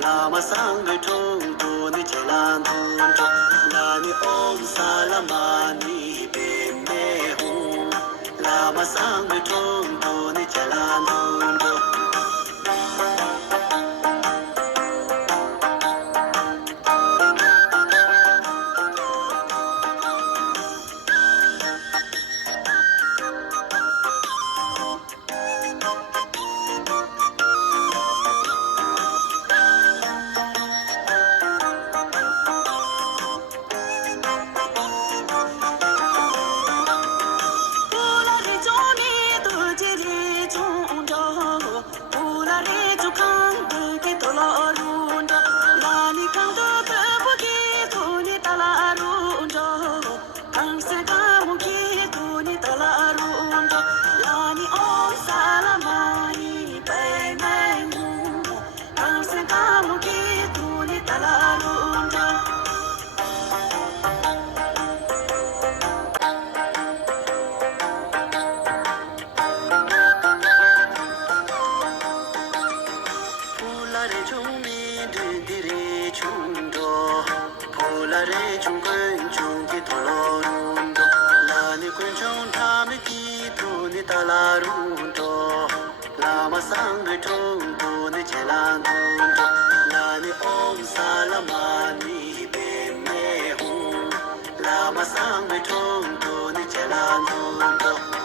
Lama sang tung tu ni chelan tung tu Lani om salamani be me hu Lama sang tung tu ni chelan tung tu Lama sang tung tu ni chelan tung tu Lani om salamani be me hu Lama sang tung tu ni chelan tung tu